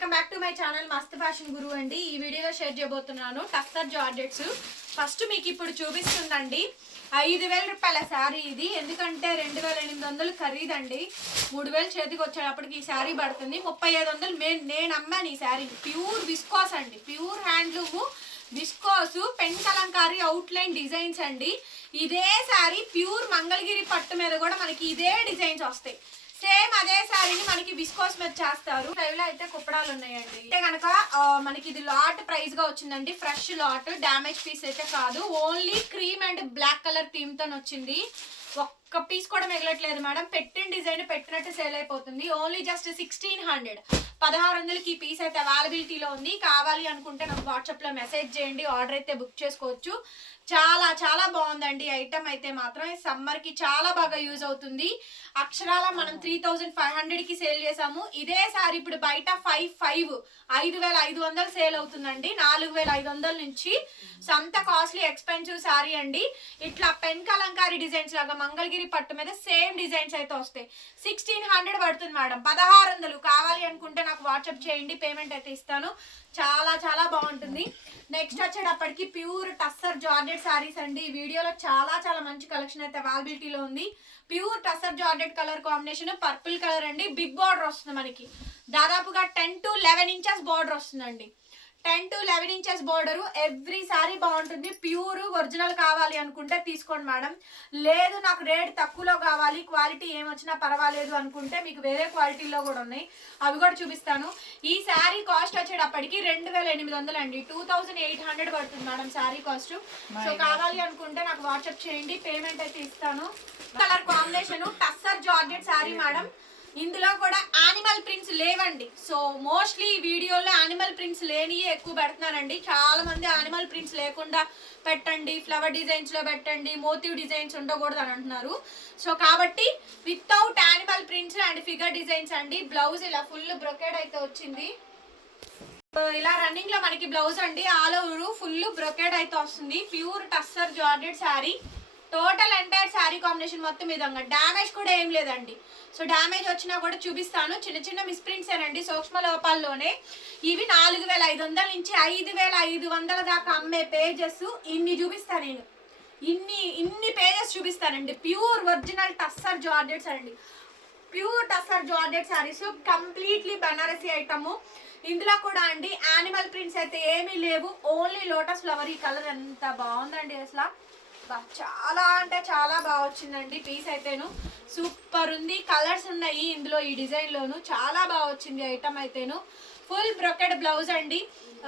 Welcome back to my channel Mast fashion Guru అండి. ఈ వీడియోలో షేర్ చేయబోతున్నాను టక్సర్ జార్జెట్స్ ఫస్ట్ మీకు ఇప్పుడు చూపిస్తుందండి. ఐదు వేల రూపాయల శారీ ఇది. ఎందుకంటే రెండు వేల ఎనిమిది వందలు ఖరీదండి. మూడు వేలు చేతికి వచ్చేటప్పటికి ఈ శారీ పడుతుంది. ముప్పై ఐదు వందలు మే- నేను అమ్మాను ఈ శారీ ప్యూర్ విస్కాస్ అండి. Pure handloom viscose pen kalamkari outline designs అండి. ఇదే శారీ ప్యూర్ మంగళగిరి పట్టు మీద కూడా మనకి ఇదే డిజైన్స్ వస్తాయి. సేమ్ అదే శారీని మనకి విస్కోస్ మీద చేస్తారు. లైవ్లో అయితే కుప్పడాలు ఉన్నాయండి. అంటే కనుక మనకి ఇది లాట్ ప్రైస్గా వచ్చిందండి. ఫ్రెష్ లాట్ డామేజ్ పీస్ అయితే కాదు. Only cream and black colour థీమ్తో వచ్చింది. ఒక్క పీస్ కూడా మిగలట్లేదు మేడం. పెట్టిన డిజైన్ పెట్టినట్టు సేల్ అయిపోతుంది. ఓన్లీ జస్ట్ సిక్స్టీన్ హండ్రెడ్ పదహారు వందలకి ఈ పీస్ అయితే అవైలబిలిటీలో ఉంది. కావాలి అనుకుంటే నాకు వాట్సాప్లో మెసేజ్ చేయండి ఆర్డర్ అయితే బుక్ చేసుకోవచ్చు. చాలా చాలా బాగుందండి. ఐటమ్ అయితే మాత్రం సమ్మర్కి చాలా బాగా యూజ్ అవుతుంది. అక్షరాల మనం త్రీ థౌజండ్ ఫైవ్ హండ్రెడ్కి సేల్ చేసాము ఇదే సారి ఇప్పుడు బయట ఫైవ్ ఫైవ్ ఐదు వేల ఐదు వందలు సేల్ అవుతుందండి. నాలుగు వేల ఐదు వందల నుంచి. సో అంత కాస్ట్లీ ఎక్స్పెన్సివ్ సారీ అండి. ఇట్లా పెన్ కలంకారీ డిజైన్స్ లాగా మంగళగిరి పట్టు మీద సేమ్ డిజైన్స్ అయితే వస్తాయి. సిక్స్టీన్ హండ్రెడ్ పడుతుంది మేడం. పదహారు వందలు కావాలి అనుకుంటే నాకు వాట్సాప్ చేయండి పేమెంట్ అయితే ఇస్తాను. చాలా చాలా బాగుంటుంది. నెక్స్ట్ వచ్చేటప్పటికి ప్యూర్ టస్సర్ జార్జెట్ శారీస్ అండి. ఈ వీడియోలో చాలా చాలా మంచి కలెక్షన్ అయితే అవైలబిలిటీలో ఉంది. Pure tussar georgette colour combination purple colour అండి. బిగ్ బార్డర్ వస్తుంది మనకి. దాదాపుగా ten to eleven inches border వస్తుందండి. Ten to eleven inches border. Every sari బాగుంటుంది. ప్యూర్ ఒరిజినల్ కావాలి అనుకుంటే తీసుకోండి మేడం. లేదు నాకు రేట్ తక్కువలో కావాలి. క్వాలిటీ ఏమొచ్చినా పర్వాలేదు అనుకుంటే మీకు వేరే క్వాలిటీలో కూడా ఉన్నాయి. అవి కూడా చూపిస్తాను. ఈ శారీ కాస్ట్ వచ్చేటప్పటికి రెండు వేల ఎనిమిది వందలు అండి. టూ థౌసండ్ ఎయిట్ హండ్రెడ్ పడుతుంది మేడం శారీ కాస్ట్. సో కావాలి అనుకుంటే నాకు వాట్సాప్ చేయండి. పేమెంట్ అయితే ఇస్తాను. Colour combination tussar georgette sari madam. ఇందులో కూడా యానిమల్ ప్రింట్స్ లేవండి. సో మోస్ట్లీ ఈ వీడియోలో యానిమల్ ప్రింట్స్ లేనివి ఎక్కువ పెడుతున్నానండి. చాలా మంది యానిమల్ ప్రింట్స్ లేకుండా పెట్టండి ఫ్లవర్ డిజైన్స్లో పెట్టండి మోతివ్ డిజైన్స్ ఉండకూడదు అని అంటున్నారు. సో కాబట్టి without animal prints and figure designs అండి బ్లౌజ్ ఇలా ఫుల్ బ్రొకెడ్ అయితే వచ్చింది. సో ఇలా రన్నింగ్లో మనకి బ్లౌజ్ అండి. ఆల్ ఓవర్ ఫుల్ బ్రొకెడ్ అయితే వస్తుంది. Pure tussar georgette sari total entire sari combination మొత్తం విధంగా డ్యామేజ్ కూడా ఏం లేదండి. సో డ్యామేజ్ వచ్చినా కూడా చూపిస్తాను. చిన్న చిన్న మిస్ప్రింట్స్ ఏనండి. సూక్ష్మ లోపాల్లోనే ఇవి నాలుగు వేల ఐదు వందల నుంచి ఐదు వేల ఐదు వందల దాకా అమ్మే పేజెస్ ఇన్ని చూపిస్తాను నేను. ఇన్ని ఇన్ని పేజెస్ చూపిస్తానండి. ప్యూర్ ఒరిజినల్ టస్సర్ జార్జెట్స్ అండి pure tussar georgette saris completely Banarasi item. ఇందులో కూడా అండి యానిమల్ ప్రింట్స్ అయితే ఏమీ లేవు. ఓన్లీ లోటస్ ఫ్లవర్ ఈ కలర్ ఎంత బాగుందండి అసలు. చాలా అంటే చాలా బాగా వచ్చిందండి. పీస్ అయితేను సూపర్ ఉంది. కలర్స్ ఉన్నాయి ఇందులో ఈ డిజైన్లోను. చాలా బాగా వచ్చింది ఐటమ్ అయితేను. ఫుల్ బ్రొకెడ్ బ్లౌజ్ అండి.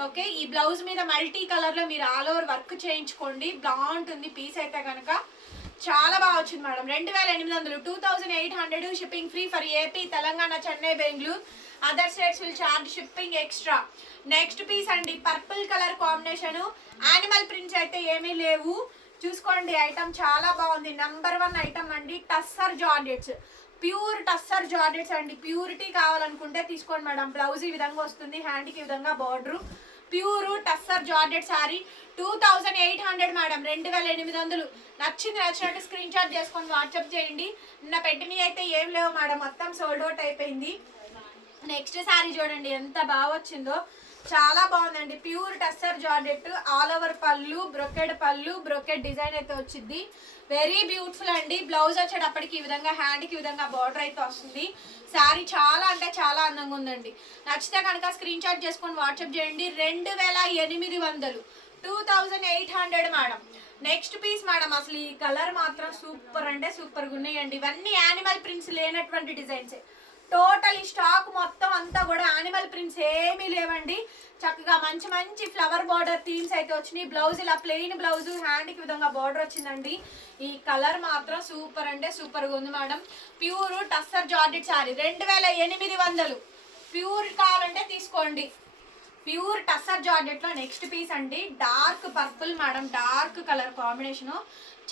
ఓకే ఈ బ్లౌజ్ మీద మల్టీ కలర్లో మీరు ఆల్ ఓవర్ వర్క్ చేయించుకోండి. బాగుంటుంది. పీస్ అయితే కనుక చాలా బాగా వచ్చింది మేడం. రెండు వేల ఎనిమిది వందలు. Two thousand eight hundred shipping free for AP Telangana Chennai Bengaluru. Other states will charge shipping extra next piece అండి. Purple colour combination animal prints అయితే ఏమీ లేవు. చూసుకోండి ఐటమ్ చాలా బాగుంది. నంబర్ వన్ ఐటమ్ అండి tussar georgettes. Pure tussar georgettes అండి. Purity కావాలనుకుంటే తీసుకోండి మేడం. బ్లౌజ్ ఈ విధంగా వస్తుంది హ్యాండ్కి ఈ విధంగా border pure tussar georgette sari two thousand eight hundred madam. రెండు వేల ఎనిమిది వందలు. నచ్చింది నచ్చినట్టు స్క్రీన్ షాట్ చేసుకొని వాట్సాప్ చేయండి. నిన్న పెట్టినవి అయితే ఏం లేవు మేడం. మొత్తం సోల్డ్ అవుట్ అయిపోయింది. నెక్స్ట్ శారీ చూడండి ఎంత బాగా వచ్చిందో. చాలా బాగుందండి. Pure tussar georgette all over పళ్ళు బ్రొకెడ్ పళ్ళు బ్రొకెడ్ డిజైన్ అయితే వచ్చింది. వెరీ బ్యూటిఫుల్ అండి. బ్లౌజ్ వచ్చేటప్పటికి ఈ విధంగా హ్యాండ్కి ఈ విధంగా బార్డర్ అయితే వస్తుంది. శారీ చాలా అంటే చాలా అందంగా ఉందండి. నచ్చితే కనుక స్క్రీన్ షాట్ చేసుకొని వాట్సాప్ చేయండి. రెండు వేల ఎనిమిది వందలు. Two thousand eight hundred madam. Next piece madam అసలు ఈ కలర్ మాత్రం సూపర్ అంటే సూపర్గా ఉన్నాయండి. ఇవన్నీ యానిమల్ ప్రింట్స్ లేనటువంటి డిజైన్స్. టోటల్ ఈ స్టాక్ మొత్తం అంతా కూడా యానిమల్ ప్రింట్స్ ఏమీ లేవండి. చక్కగా మంచి మంచి ఫ్లవర్ బార్డర్ థీమ్స్ అయితే వచ్చినాయి. బ్లౌజ్ ఇలా ప్లెయిన్ బ్లౌజ్ హ్యాండ్కి విధంగా బార్డర్ వచ్చిందండి. ఈ కలర్ మాత్రం సూపర్ అంటే సూపర్గా ఉంది madam pure tussar georgette sari రెండు వేల ఎనిమిది వందలు. ప్యూర్ కావాలంటే తీసుకోండి. ప్యూర్ టస్సర్ జార్జెట్లో నెక్స్ట్ పీస్ అండి. Dark purple madam dark colour combination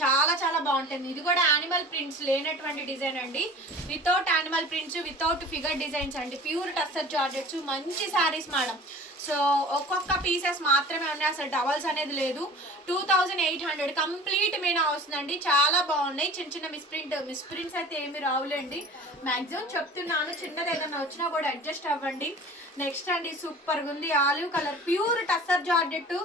చాలా చాలా బాగుంటుంది. ఇది కూడా యానిమల్ ప్రింట్స్ లేనటువంటి డిజైన్ అండి. Without animal prints without figure designs అండి. ప్యూర్ టస్సర్ జార్జెట్స్ మంచి శారీస్ మేడం సో ఒక్కొక్క పీసెస్ మాత్రమే ఉన్నాయి. అసలు డబల్స్ అనేది లేదు. Two thousand eight hundred complete Meena వస్తుందండి. చాలా బాగున్నాయి. చిన్న చిన్న మిస్ప్రింట్ మిస్ప్రింట్స్ అయితే ఏమి రావులేండి. మ్యాక్సిమం చెప్తున్నాను. చిన్నది ఏదైనా వచ్చినా కూడా అడ్జస్ట్ అవ్వండి. నెక్స్ట్ అండి సూపర్గా ఉంది. Olive colour pure tussar georgette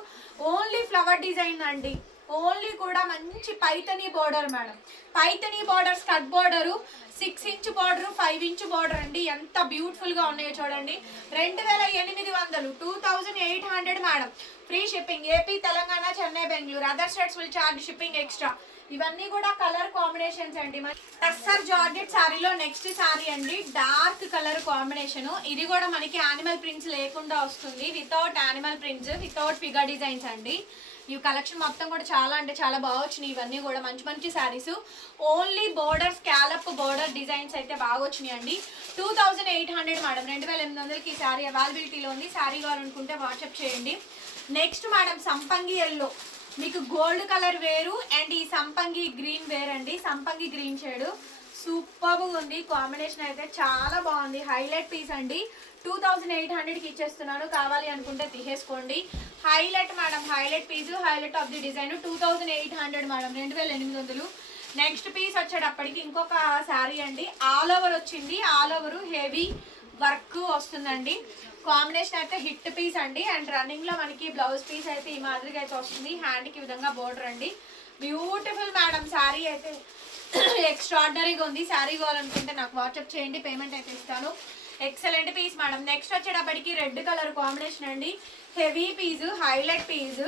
only flower design అండి. ఓన్లీ కూడా మంచి Paithani border madam. Paithani border స్కట్ border six inch border five inch border అండి. ఎంత బ్యూటిఫుల్గా ఉన్నాయో చూడండి. రెండు వేల ఎనిమిది వందలు two thousand eight hundred madam. Free shipping AP Telangana Chennai Bengaluru. Other states will charge shipping extra ఇవన్నీ కూడా కలర్ కాంబినేషన్స్ అండి. టస్సర్ జార్జెట్ శారీలో నెక్స్ట్ శారీ అండి. డార్క్ కలర్ కాంబినేషన్ ఇది కూడా మనకి యానిమల్ ప్రింట్స్ లేకుండా వస్తుంది. Without animal prints without figure designs అండి. ఈ కలెక్షన్ మొత్తం కూడా చాలా అంటే చాలా బాగా వచ్చినాయి. ఇవన్నీ కూడా మంచి మంచి saris only border scallop border designs అయితే బాగా వచ్చినాయి అండి. Two thousand eight hundred madam రెండు వేల ఎనిమిది వందలకి ఈ శారీ అవైలబిలిటీలో ఉంది. శారీ కావాలనుకుంటే వాట్సాప్ చేయండి. నెక్స్ట్ మేడం సంపంగి ఎల్లో మీకు గోల్డ్ కలర్ వేరు అండ్ ఈ సంపంగి గ్రీన్ వేర్ అండి సంపంగి గ్రీన్ షేడ్ సూపర్గా ఉంది. కాంబినేషన్ అయితే చాలా బాగుంది. హైలైట్ పీస్ అండి. టూ థౌజండ్ ఎయిట్ హండ్రెడ్కి ఇచ్చేస్తున్నాను. కావాలి అనుకుంటే తీసేసుకోండి. Highlight madam highlight piece highlight of the design two thousand eight hundred madam రెండు వేల ఎనిమిది వందలు. నెక్స్ట్ పీస్ వచ్చేటప్పటికి ఇంకొక శారీ అండి. ఆల్ ఓవర్ వచ్చింది. ఆల్ ఓవర్ హెవీ వర్క్ వస్తుందండి. కాంబినేషన్ అయితే హిట్ పీస్ అండి. అండ్ రన్నింగ్లో మనకి బ్లౌజ్ పీస్ అయితే ఈ మాదిరిగా అయితే వస్తుంది. హ్యాండ్కి విధంగా బోర్డర్ అండి. బ్యూటిఫుల్ మేడం శారీ అయితే ఎక్స్ట్రాడినరీగా ఉంది. శారీ కావాలనుకుంటే నాకు వాట్సాప్ చేయండి. పేమెంట్ అయితే ఇస్తాను. ఎక్సలెంట్ పీస్ మేడం నెక్స్ట్ వచ్చేటప్పటికి రెడ్ కలర్ కాంబినేషన్ అండి. హెవీ పీజు హైలైట్ పీజు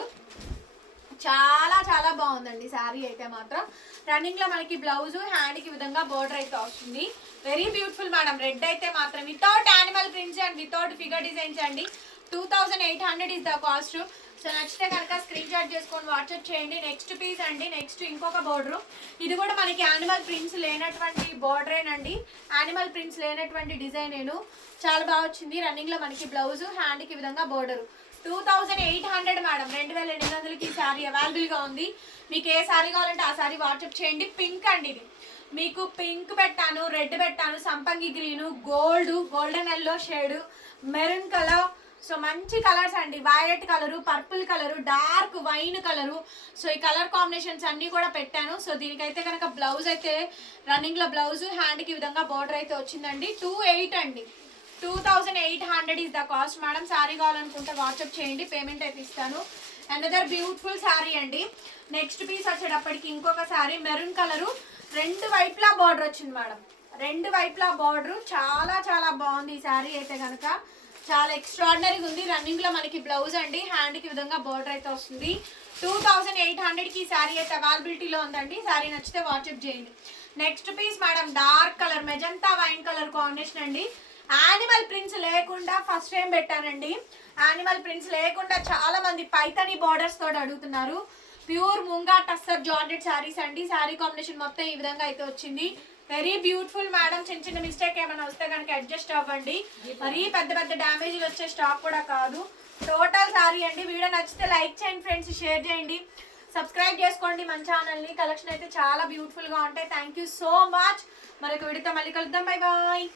చాలా చాలా బాగుందండి. శారీ అయితే మాత్రం. రన్నింగ్లో మనకి బ్లౌజ్ హ్యాండ్కి విధంగా బోర్డర్ అయితే వస్తుంది వెరీ బ్యూటిఫుల్ మేడం రెడ్ అయితే మాత్రం without animal prints and without figure designs అండి. Two thousand eight hundred is the cost so నచ్చితే కనుక స్క్రీన్ షాట్ చేసుకొని వాట్సాప్ చేయండి. నెక్స్ట్ పీస్ అండి. నెక్స్ట్ ఇంకొక బోర్డర్ ఇది కూడా మనకి యానిమల్ ప్రింట్స్ లేనటువంటి బోర్డరేనండి యానిమల్ ప్రింట్స్ లేనటువంటి డిజైన్ నేను. చాలా బాగా వచ్చింది. రన్నింగ్లో మనకి బ్లౌజ్ హ్యాండ్కి విధంగా border two thousand eight hundred madam రెండు వేల ఎనిమిది వందలకి శారీ అవైలబుల్గా ఉంది. మీకు ఏ శారీ కావాలంటే ఆ శారీ వాట్సాప్ చేయండి. పింక్ అండి ఇది. మీకు పింక్ పెట్టాను రెడ్ పెట్టాను సంపంగి green gold golden yellow shade maroon colour so మంచి కలర్స్ అండి. Violet colour purple colour dark wine colour so ఈ కలర్ కాంబినేషన్స్ అన్నీ కూడా పెట్టాను. సో దీనికైతే కనుక బ్లౌజ్ అయితే రన్నింగ్లో బ్లౌజ్ హ్యాండ్కి విధంగా బార్డర్ అయితే వచ్చిందండి. టూ ఎయిట్ అండి. Two thousand eight hundred is the cost madam sari కావాలనుకుంటే వాట్సాప్ చేయండి పేమెంట్ అయితే ఇస్తాను. అనదర్ బ్యూటిఫుల్ శారీ అండి. నెక్స్ట్ పీస్ వచ్చేటప్పటికి ఇంకొక శారీ మెరూన్ కలరు రెండు వైపులా బార్డర్ వచ్చింది మేడం రెండు వైపులా బార్డర్ చాలా చాలా బాగుంది ఈ శారీ అయితే కనుక చాలా ఎక్స్ట్రాడినరీగా ఉంది. రన్నింగ్లో మనకి బ్లౌజ్ అండి. హ్యాండ్కి విధంగా బార్డర్ అయితే వస్తుంది. టూ థౌజండ్ ఎయిట్ హండ్రెడ్కి ఈ శారీ అయితే అవైలబిలిటీలో ఉందండి. శారీ నచ్చితే వాట్సాప్ చేయండి. Next piece madam dark colour magenta wine colour combination అండి. యానిమల్ ప్రింట్స్ లేకుండా ఫస్ట్ టైం పెట్టానండి? యానిమల్ ప్రింట్స్ లేకుండా చాలా మంది పైతని బార్డర్స్ తోటి అడుగుతున్నారు. ప్యూర్ ముంగా టస్సర్ జార్జెట్ శారీస్ అండి. శారీ కాంబినేషన్ మొత్తం ఈ విధంగా అయితే వచ్చింది. వెరీ బ్యూటిఫుల్ మేడం చిన్న చిన్న మిస్టేక్ ఏమైనా వస్తే కనుక అడ్జస్ట్ అవ్వండి. మరీ పెద్ద పెద్ద డ్యామేజ్లు వచ్చే స్టాక్ కూడా కాదు. టోటల్ సారీ అండి. వీడియో నచ్చితే లైక్ చేయండి ఫ్రెండ్స్ షేర్ చేయండి. సబ్స్క్రైబ్ చేసుకోండి మన ఛానల్ని కలెక్షన్ అయితే చాలా బ్యూటిఫుల్గా ఉంటాయి. థ్యాంక్ యూ సో మచ్ మరొక వీడియోతో మళ్ళీ కలుద్దాం. Bye bye